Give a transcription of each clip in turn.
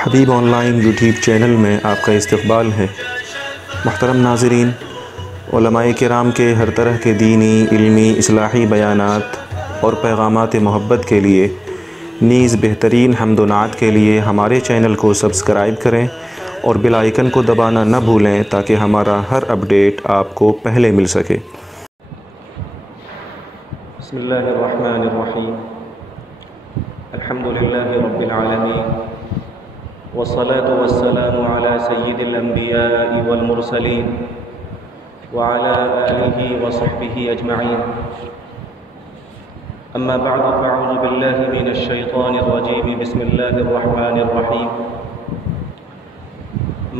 Habib on line YouTube channel میں آپ کا استقبال ہے۔ محترم ناظرین، علماء کرام کے ہر طرح کے دینی، علمی، اصلاحی بیانات اور پیغامات محبت کے لیے نیز بہترین حمد و نعت کے لیے ہمارے چینل کو سبسکرائب کریں اور بیل آئیکن کو دبانا نہ بھولیں تاکہ ہمارا ہر اپڈیٹ آپ کو پہلے مل سکے۔ بسم اللہ الرحمن الرحیم، الحمد للہ رب العالمین، والصلاة والسلام على سید الانبیاء والمرسلین وعلى آلہ وصحبہ اجمعین، اما بعد فاعوذ باللہ من الشیطان الرجیم، بسم اللہ الرحمن الرحیم،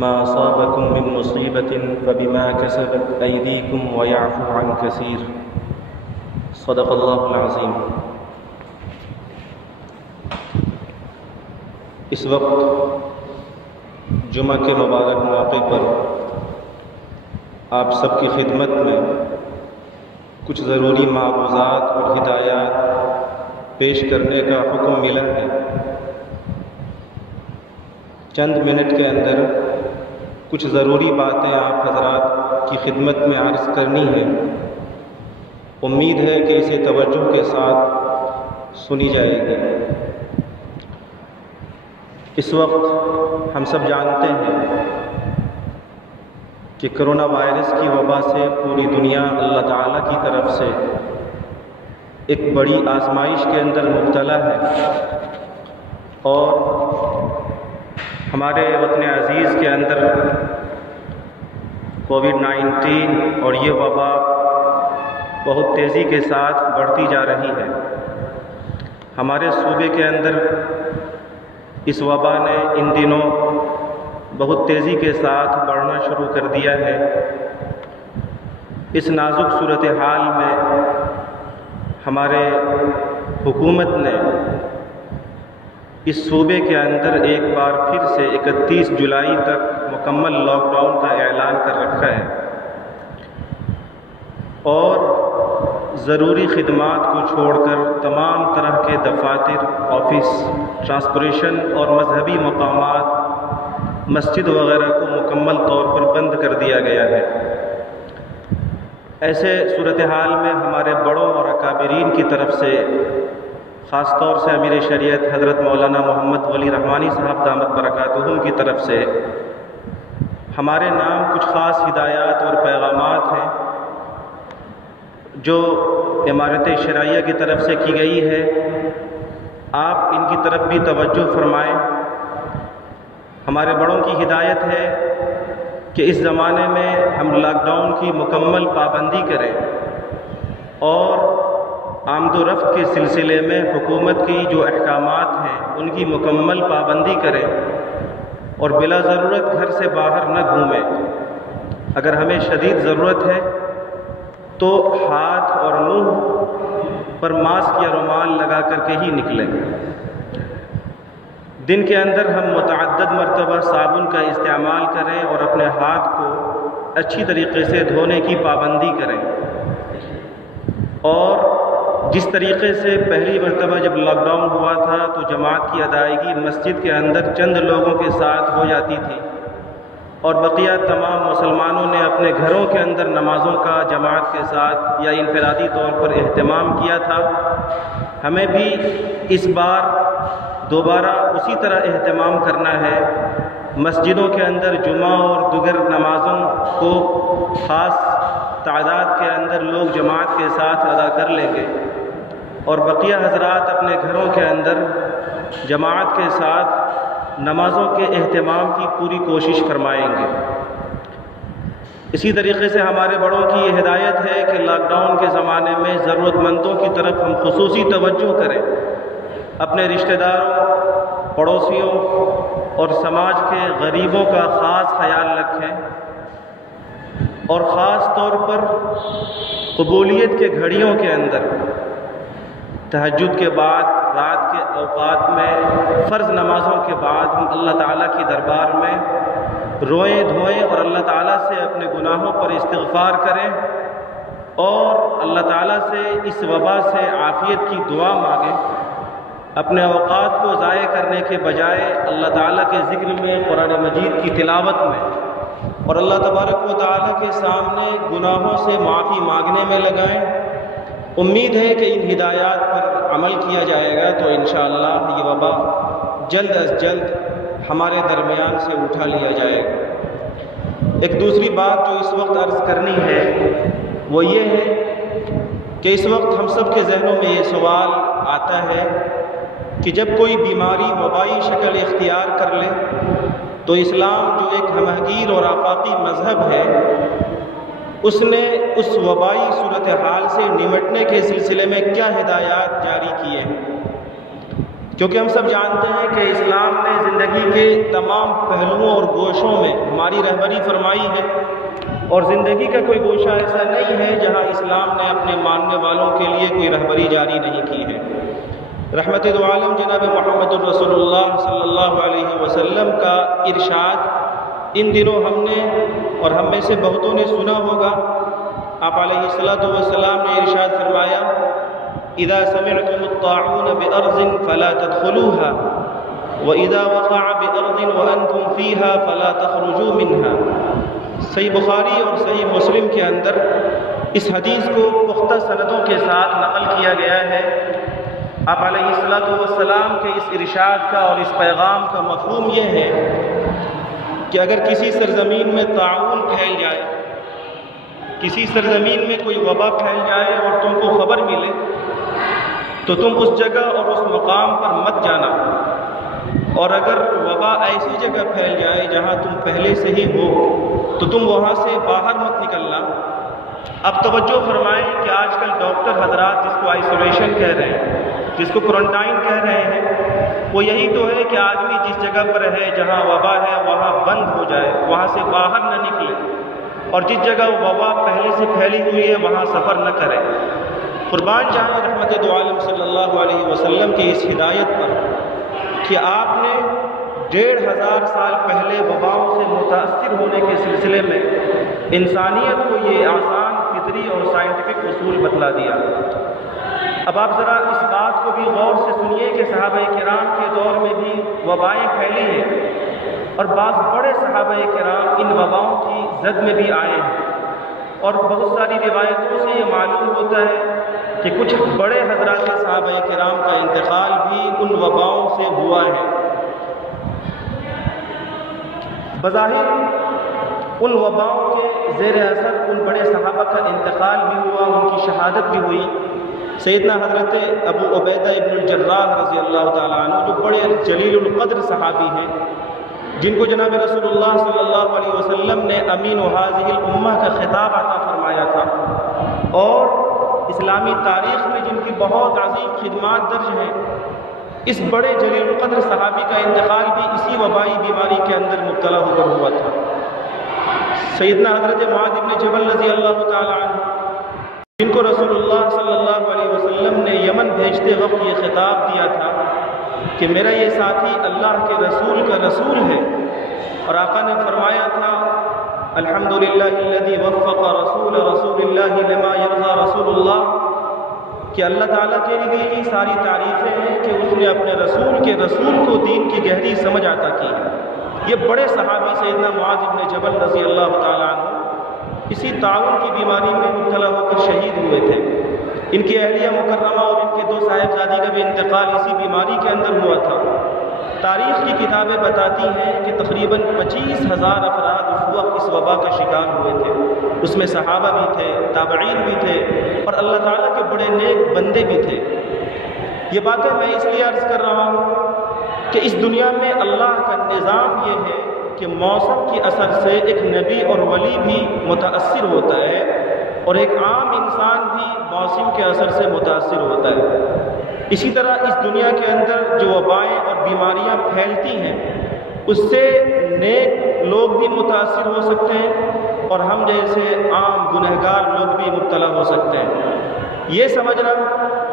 ما اصابکم من مصیبت فبما کسبت ایدیکم ویعفو عن کثیر، صدق اللہ العظیم۔ اس وقت جمعہ کے مبارک موقع پر آپ سب کی خدمت میں کچھ ضروری معروضات اور ہدایات پیش کرنے کا حکم ملا ہے۔ چند منٹ کے اندر کچھ ضروری باتیں آپ حضرات کی خدمت میں عرض کرنی ہیں۔ امید ہے کہ اسے توجہ کے ساتھ سنی جائے گی۔ اس وقت ہم سب جانتے ہیں کہ کرونا وائرس کی وبا سے پوری دنیا اللہ تعالیٰ کی طرف سے ایک بڑی آزمائش کے اندر مبتلا ہے، اور ہمارے وطن عزیز کے اندر کووڈ-19 اور یہ وبا بہت تیزی کے ساتھ بڑھتی جا رہی ہے۔ ہمارے صوبے کے اندر اس وبا نے ان دنوں بہت تیزی کے ساتھ بڑھنا شروع کر دیا ہے۔ اس نازک صورتحال میں ہمارے حکومت نے اس صوبے کے اندر ایک بار پھر سے 31 جولائی تک مکمل لاک ڈاؤن کا اعلان کر رکھا ہے، اور ضروری خدمات کو چھوڑ کر تمام طرح کے دفاتر، آفس، ٹرانسپورٹیشن اور مذہبی مقامات، مسجد وغیرہ کو مکمل طور پر بند کر دیا گیا ہے۔ ایسے صورتحال میں ہمارے بڑوں اور اکابرین کی طرف سے، خاص طور سے امیر شریعت حضرت مولانا محمد ولی رحمانی صاحب دامت برکاتہم کی طرف سے ہمارے نام کچھ خاص ہدایات اور پیغامات ہیں جو امارت شرعیہ کی طرف سے کی گئی ہے۔ آپ ان کی طرف بھی توجہ فرمائیں۔ ہمارے بڑوں کی ہدایت ہے کہ اس زمانے میں ہم لاک ڈاؤن کی مکمل پابندی کریں، اور آمد و رفت کے سلسلے میں حکومت کی جو احکامات ہیں ان کی مکمل پابندی کریں، اور بلا ضرورت گھر سے باہر نہ گھومیں۔ اگر ہمیں شدید ضرورت ہے تو ہاتھ اور منہ پر ماسک یا رومال لگا کر کے ہی نکلیں۔ دن کے اندر ہم متعدد مرتبہ صابن کا استعمال کریں اور اپنے ہاتھ کو اچھی طریقے سے دھونے کی پابندی کریں، اور جس طریقے سے پہلی مرتبہ جب لاک ڈاؤن ہوا تھا تو جماعت کی ادائیگی مسجد کے اندر چند لوگوں کے ساتھ ہو جاتی تھی، اور بقیہ تمام مسلمانوں نے اپنے گھروں کے اندر نمازوں کا جماعت کے ساتھ یا انفرادی طور پر اہتمام کیا تھا۔ ہمیں بھی اس بار دوبارہ اسی طرح اہتمام کرنا ہے۔ مسجدوں کے اندر جمعہ اور دیگر نمازوں کو خاص تعداد کے اندر لوگ جماعت کے ساتھ ادا کر لیں گے، اور بقیہ حضرات اپنے گھروں کے اندر جماعت کے ساتھ نمازوں کے اہتمام کی پوری کوشش فرمائیں گے۔ اسی طریقے سے ہمارے بڑوں کی یہ ہدایت ہے کہ لاک ڈاؤن کے زمانے میں ضرورت مندوں کی طرف ہم خصوصی توجہ کریں، اپنے رشتہ داروں، پڑوسیوں اور سماج کے غریبوں کا خاص خیال رکھیں، اور خاص طور پر قبولیت کے گھڑیوں کے اندر تہجد کے بعد، رات کے اوقات میں، فرض نمازوں کے بعد ہم اللہ تعالیٰ کی دربار میں روئیں دھوئیں اور اللہ تعالیٰ سے اپنے گناہوں پر استغفار کریں، اور اللہ تعالیٰ سے اس وبا سے عافیت کی دعا مانگیں، اپنے اوقات کو ضائع کرنے کے بجائے اللہ تعالیٰ کے ذکر میں، قرآن مجید کی تلاوت میں اور اللہ تبارک و تعالیٰ کے سامنے گناہوں سے معافی مانگنے میں لگائیں۔ امید ہے کہ ان ہدایات پر عمل کیا جائے گا تو انشاءاللہ یہ وبا جلد از جلد ہمارے درمیان سے اٹھا لیا جائے گا۔ ایک دوسری بات جو اس وقت عرض کرنی ہے وہ یہ ہے کہ اس وقت ہم سب کے ذہنوں میں یہ سوال آتا ہے کہ جب کوئی بیماری وبائی شکل اختیار کر لے تو اسلام جو ایک ہمہگیر اور آفاقی مذہب ہے، اس نے اس وبائی صورتحال سے نمٹنے کے سلسلے میں کیا ہدایات جاری کیے ہیں؟ کیونکہ ہم سب جانتے ہیں کہ اسلام نے زندگی کے تمام پہلوؤں اور گوشوں میں ہماری رہبری فرمائی ہے، اور زندگی کا کوئی گوشہ ایسا نہیں ہے جہاں اسلام نے اپنے ماننے والوں کے لیے کوئی رہبری جاری نہیں کی ہے۔ رحمت دو عالم جناب محمد الرسول اللہ صلی اللہ علیہ وسلم کا ارشاد ان دنوں ہم نے اور ہم میں سے بہتوں نے سنا ہوگا۔ آپ علیہ الصلوۃ والسلام نے ارشاد فرمایا، اذا سمعتم الطاعون بارض فلا تدخلوها واذا وقع بارض وانتم فيها فلا تخرجوا منها۔ صحیح بخاری اور صحیح مسلم کے اندر اس حدیث کو پختہ سندوں کے ساتھ نقل کیا گیا ہے۔ آپ علیہ الصلوۃ والسلام کے اس ارشاد کا اور اس پیغام کا مفہوم یہ ہے کہ اگر کسی سرزمین میں طاعون پھیل جائے، کسی سرزمین میں کوئی وبا پھیل جائے اور تم کو خبر ملے تو تم اس جگہ اور اس مقام پر مت جانا، اور اگر وبا ایسی جگہ پھیل جائے جہاں تم پہلے سے ہی ہو تو تم وہاں سے باہر مت نکلنا۔ اب توجہ فرمائیں کہ آج کل ڈاکٹر حضرات جس کو آئسولیشن کہہ رہے ہیں، جس کو کوارنٹائن کہہ رہے ہیں، وہ یہی تو ہے کہ آدمی جس جگہ پر ہے جہاں وبا ہے وہاں بند ہو جائے، وہاں سے باہر نہ نکلے، اور جس جگہ وبا پہلے سے پھیلی ہوئی ہے وہاں سفر نہ کرے۔ قربان جائیں رحمت دو عالم صلی اللہ علیہ وسلم کی اس ہدایت پر کہ آپ نے 1500 سال پہلے وباؤں سے متاثر ہونے کے سلسلے میں انسانیت کو یہ آسان فطری اور سائنٹیفک اصول بتلا دیا۔ اب آپ ذرا اس بات کو بھی غور سے سنیے کہ صحابہ کرام کے دور میں بھی وبائیں پھیلی ہیں، اور بعض بڑے صحابہ کرام ان وباؤں کی زد میں بھی آئے ہیں، اور بہت ساری روایتوں سے یہ معلوم ہوتا ہے کہ کچھ بڑے حضرات صحابہ کرام کا انتقال بھی ان وباؤں سے ہوا ہے۔ بظاہر ان وباؤں کے زیر اثر ان بڑے صحابہ کا انتقال بھی ہوا، ان کی شہادت بھی ہوئی۔ سیدنا حضرت ابو عبیدہ ابن الجراح رضی اللہ تعالیٰ عنہ جو بڑے جلیل القدر صحابی ہیں، جن کو جناب رسول اللہ صلی اللہ علیہ وسلم نے امین و حاضر الامہ کا خطاب عطا فرمایا تھا، اور اسلامی تاریخ میں جن کی بہت عظیم خدمات درج ہیں، اس بڑے جلیل القدر صحابی کا انتقال بھی اسی وبائی بیماری کے اندر مبتلا ہو کر ہوا تھا۔ سیدنا حضرت معاذ بن جبل رضی اللہ تعالیٰ عنہ، جن کو رسول اللہ صلی اللہ علیہ وسلم نے یمن بھیجتے وقت یہ خطاب دیا تھا کہ میرا یہ ساتھی اللہ کے رسول کا رسول ہے، اور آقا نے فرمایا تھا الحمدللہ الذی وفق رسول اللہ لما یرضی رسول اللہ، کہ اللہ تعالیٰ کے لیے ہی ساری تعریفیں ہیں کہ اس نے اپنے رسول کے رسول کو دین کی گہری سمجھ عطا کی۔ یہ بڑے صحابی سیدنا معاذ بن جبل رضی اللہ تعالیٰ عنہ اسی طاعون کی بیماری میں مبتلا ہو کر شہید ہوئے تھے۔ ان کی اہلیہ مکرمہ اور ان کے 2 صاحبزادی کا بھی انتقال اسی بیماری کے اندر ہوا تھا۔ تاریخ کی کتابیں بتاتی ہیں کہ تقریباً 25,000 افراد اس وقت اس وبا کا شکار ہوئے تھے، اس میں صحابہ بھی تھے، تابعین بھی تھے، اور اللہ تعالیٰ کے بڑے نیک بندے بھی تھے۔ یہ باتیں میں اس لیے عرض کر رہا ہوں کہ اس دنیا میں اللہ کا نظام یہ ہے کہ موسم کے اثر سے ایک نبی اور ولی بھی متاثر ہوتا ہے، اور ایک عام انسان بھی موسم کے اثر سے متاثر ہوتا ہے۔ اسی طرح اس دنیا کے اندر جو وبائیں اور بیماریاں پھیلتی ہیں، اس سے نیک لوگ بھی متاثر ہو سکتے ہیں، اور ہم جیسے عام گنہگار لوگ بھی مبتلا ہو سکتے ہیں۔ یہ سمجھنا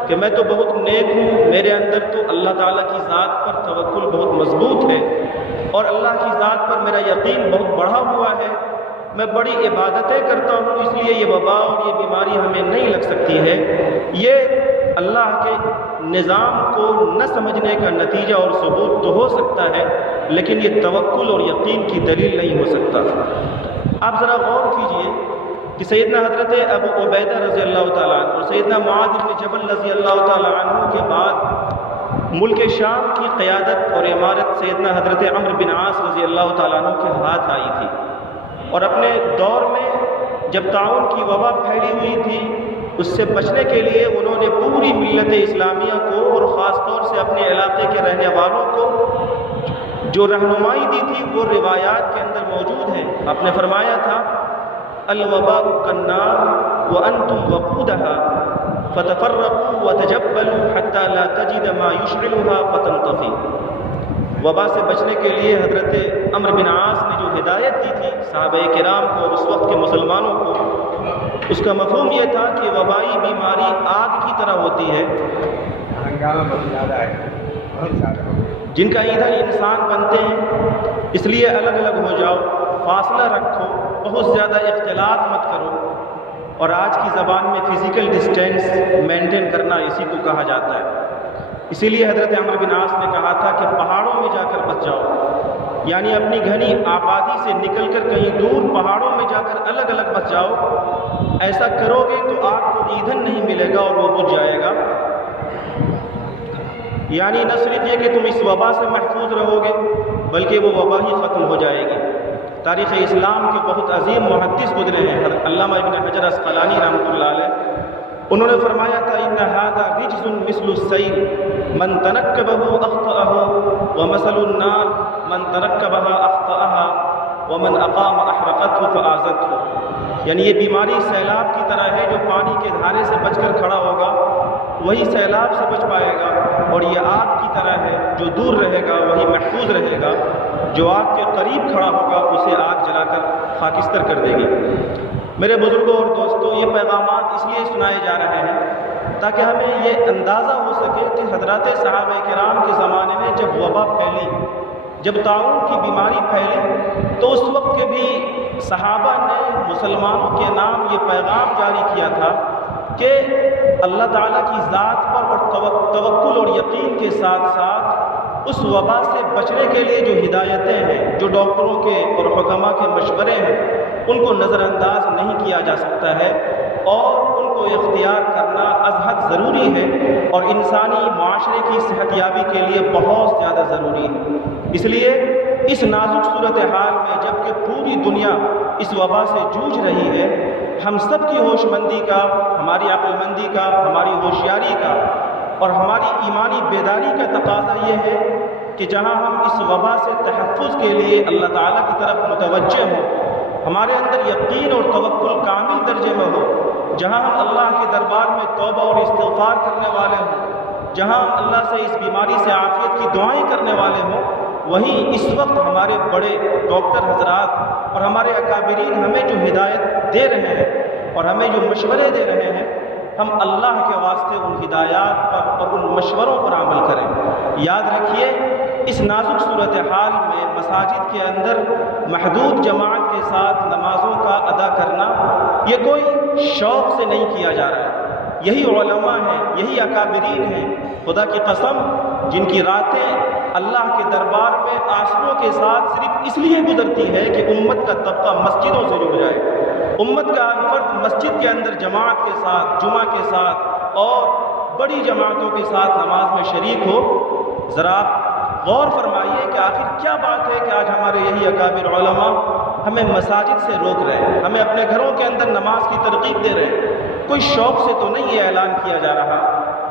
کہ میں تو بہت نیک ہوں، میرے اندر تو اللہ تعالیٰ کی ذات پر توکل بہت مضبوط ہے، اور اللہ کی ذات پر میرا یقین بہت بڑھا ہوا ہے، میں بڑی عبادتیں کرتا ہوں، اس لیے یہ وبا اور یہ بیماری ہمیں نہیں لگ سکتی ہے، یہ اللہ کے نظام کو نہ سمجھنے کا نتیجہ اور ثبوت تو ہو سکتا ہے، لیکن یہ توکل اور یقین کی دلیل نہیں ہو سکتا۔ آپ ذرا غور کیجئے کہ سیدنا حضرت ابو عبیدہ رضی اللہ تعالیٰ عنہ اور سیدنا معاذ بن جبل رضی اللہ تعالیٰ عنہ کے بعد ملک شام کی قیادت اور امارت سیدنا حضرت عمرو بن عاص رضی اللہ تعالیٰ عنہ کے ہاتھ آئی تھی، اور اپنے دور میں جب طاعون کی وبا پھیلی ہوئی تھی، اس سے بچنے کے لیے انہوں نے پوری ملت اسلامیہ کو اور خاص طور سے اپنے علاقے کے رہنے والوں کو جو رہنمائی دی تھی وہ روایات کے اندر موجود ہے۔ آپ نے فرمایا تھا الوباء کالنار وانتم وقودها فتفرقوا وتجبلوا حتى لا تجد ما يشعلها فتنطفئ۔ وبا سے بچنے کے لیے حضرت عمرو بن عاص نے جو ہدایت دی تھی صحابہ کرام کو اور اس وقت کے مسلمانوں کو، اس کا مفہوم یہ تھا کہ وبائی بیماری آگ کی طرح ہوتی ہے جن کا ایندھن انسان بنتے ہیں، اس لیے الگ الگ ہو جاؤ، فاصلہ رکھو، بہت زیادہ اختلاط مت کرو، اور آج کی زبان میں فزیکل ڈسٹینس مینٹین کرنا اسی کو کہا جاتا ہے۔ اسی لیے حضرت عمرو بن عاص نے کہا تھا کہ پہاڑوں میں جا کر بچ جاؤ، یعنی اپنی گھنی آبادی سے نکل کر کہیں دور پہاڑوں میں جا کر الگ الگ بچ جاؤ۔ ایسا کرو گے تو آپ کو ایندھن نہیں ملے گا اور وہ بجھ جائے گا۔ یعنی نہ صرف یہ کہ تم اس وبا سے محفوظ رہو گے بلکہ وہ وبا ہی ختم ہو جائے گی۔ تاریخ اسلام کے بہت عظیم محدث گزرے ہیں، حضرت علامہ ابن حجر عسقلانی رحمۃ اللہ علیہ، انہوں نے فرمایا تھا ان ھذا رجز مثل السیل من تنکبہ اخطأہ ومثل النار من ترکبها اخطأها ومن اقام احرقته فآذته۔ یعنی یہ بیماری سیلاب کی طرح ہے، جو پانی کے دھارے سے بچ کر کھڑا ہوگا وہی سیلاب سے بچ پائے گا، اور یہ آگ کی طرح ہے، جو دور رہے گا وہی محفوظ رہے گا، جو آگ کے قریب کھڑا ہوگا اسے آگ جلا کر خاکستر کر دے گی۔ میرے بزرگوں اور دوستوں، یہ پیغامات اس لیے سنائے جا رہے ہیں تاکہ ہمیں یہ اندازہ ہو سکے کہ حضرات صحابہ کرام کے زمانے میں جب وبا پھیلی، جب طاعون کی بیماری پھیلی، تو اس وقت کے بھی صحابہ نے مسلمانوں کے نام یہ پیغام جاری کیا تھا کہ اللہ تعالیٰ کی ذات پر اور توکل اور یقین کے ساتھ ساتھ اس وبا سے بچنے کے لیے جو ہدایتیں ہیں، جو ڈاکٹروں کے اور حکماء کے مشورے ہیں، ان کو نظر انداز نہیں کیا جا سکتا ہے، اور ان کو اختیار کرنا ازحد ضروری ہے، اور انسانی معاشرے کی صحت یابی کے لیے بہت زیادہ ضروری ہے۔ اس لیے اس نازک صورتحال میں جب کہ پوری دنیا اس وبا سے جوجھ رہی ہے، ہم سب کی ہوش مندی کا، ہماری عقل مندی کا، ہماری ہوشیاری کا اور ہماری ایمانی بیداری کا تقاضا یہ ہے کہ جہاں ہم اس وبا سے تحفظ کے لیے اللہ تعالیٰ کی طرف متوجہ ہوں، ہمارے اندر یقین اور توکل کامل درجے میں ہو، جہاں ہم اللہ کے دربار میں توبہ اور استغفار کرنے والے ہوں، جہاں ہم اللہ سے اس بیماری سے عافیت کی دعائیں کرنے والے ہوں، وہیں اس وقت ہمارے بڑے ڈاکٹر حضرات اور ہمارے اکابرین ہمیں جو ہدایت دے رہے ہیں اور ہمیں جو مشورے دے رہے ہیں، ہم اللہ کے واسطے ان ہدایات پر اور ان مشوروں پر عمل کریں۔ یاد رکھیے، اس نازک صورتحال میں مساجد کے اندر محدود جماعت کے ساتھ نمازوں کا ادا کرنا یہ کوئی شوق سے نہیں کیا جا رہا ہے۔ یہی علماء ہیں، یہی اکابرین ہیں، خدا کی قسم، جن کی راتیں اللہ کے دربار میں آنسوؤں کے ساتھ صرف اس لیے گزرتی ہے کہ امت کا طبقہ مسجدوں سے جڑ جائے، امت کا ہر فرد مسجد کے اندر جماعت کے ساتھ، جمعہ کے ساتھ اور بڑی جماعتوں کے ساتھ نماز میں شریک ہو۔ ذرا غور فرمائیے کہ آخر کیا بات ہے کہ آج ہمارے یہی اکابر علماء ہمیں مساجد سے روک رہے ہیں، ہمیں اپنے گھروں کے اندر نماز کی ترغیب دے رہے ہیں۔ کوئی شوق سے تو نہیں یہ اعلان کیا جا رہا۔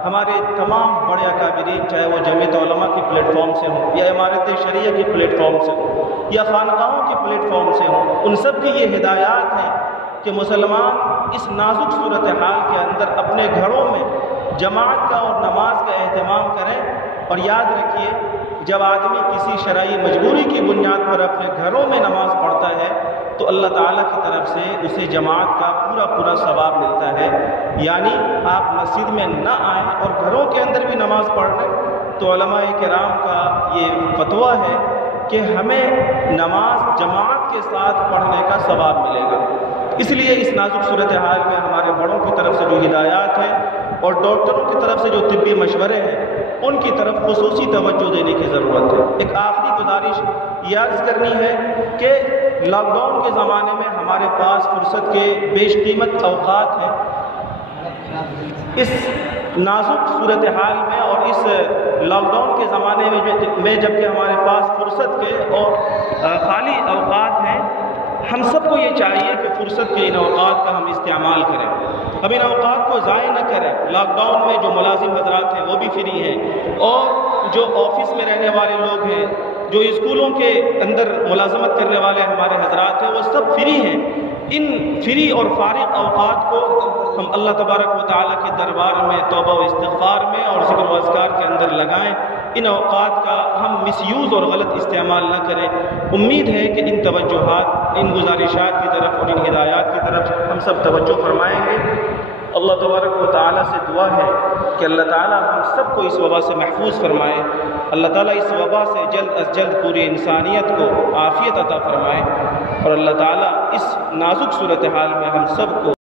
ہمارے تمام بڑے اکابرین، چاہے وہ جمعیت علماء کی پلیٹ فارم سے ہوں یا امارت شریعہ کی پلیٹ فارم سے ہوں یا خانقاہوں کی پلیٹ فارم سے ہوں، ان سب کی یہ ہدایات ہیں کہ مسلمان اس نازک صورتحال کے اندر اپنے گھروں میں جماعت کا اور نماز کا اہتمام کریں۔ اور یاد رکھیے، جب آدمی کسی شرعی مجبوری کی بنیاد پر اپنے گھروں میں نماز پڑھتا ہے تو اللہ تعالیٰ کی طرف سے اسے جماعت کا پورا ثواب ملتا ہے۔ یعنی آپ مسجد میں نہ آئیں اور گھروں کے اندر بھی نماز پڑھ لیں تو علماء کرام کا یہ فتویٰ ہے کہ ہمیں نماز جماعت کے ساتھ پڑھنے کا ثواب ملے گا۔ اس لیے اس نازک صورتحال میں ہمارے بڑوں کی طرف سے جو ہدایات ہیں اور ڈاکٹروں کی طرف سے جو طبی مشورے ہیں ان کی طرف خصوصی توجہ دینے کی ضرورت ہے۔ ایک آخری گزارش یہ عرض کرنی ہے کہ لاک ڈاؤن کے زمانے میں ہمارے پاس فرصت کے بیش قیمت اوقات ہیں۔ اس نازک صورتحال میں اور اس لاک ڈاؤن کے زمانے میں جبکہ ہمارے پاس فرصت کے اور خالی اوقات ہیں، ہم سب کو یہ چاہیے کہ فرصت کے ان اوقات کا ہم استعمال کریں، ہم ان اوقات کو ضائع نہ کریں۔ لاک ڈاؤن میں جو ملازم حضرات ہیں وہ بھی فری ہیں، اور جو آفس میں رہنے والے لوگ ہیں، جو اسکولوں کے اندر ملازمت کرنے والے ہمارے حضرات ہیں، وہ سب فری ہیں۔ ان فری اور فارغ اوقات کو ہم اللہ تبارک و تعالیٰ کے دربار میں توبہ و استغفار میں اور ذکر و اذکار کے اندر لگائیں۔ ان اوقات کا ہم مس یوز اور غلط استعمال نہ کریں۔ امید ہے کہ ان توجہات، ان گزارشات کی طرف اور ان ہدایات کی طرف ہم سب توجہ فرمائیں گے۔ اللہ تبارک و تعالیٰ سے دعا ہے کہ اللہ تعالیٰ ہم سب کو اس وبا سے محفوظ فرمائے۔ اللہ تعالیٰ اس وبا سے جلد از جلد پوری انسانیت کو عافیت عطا فرمائے، اور اللہ تعالیٰ اس نازک صورتحال میں ہم سب کو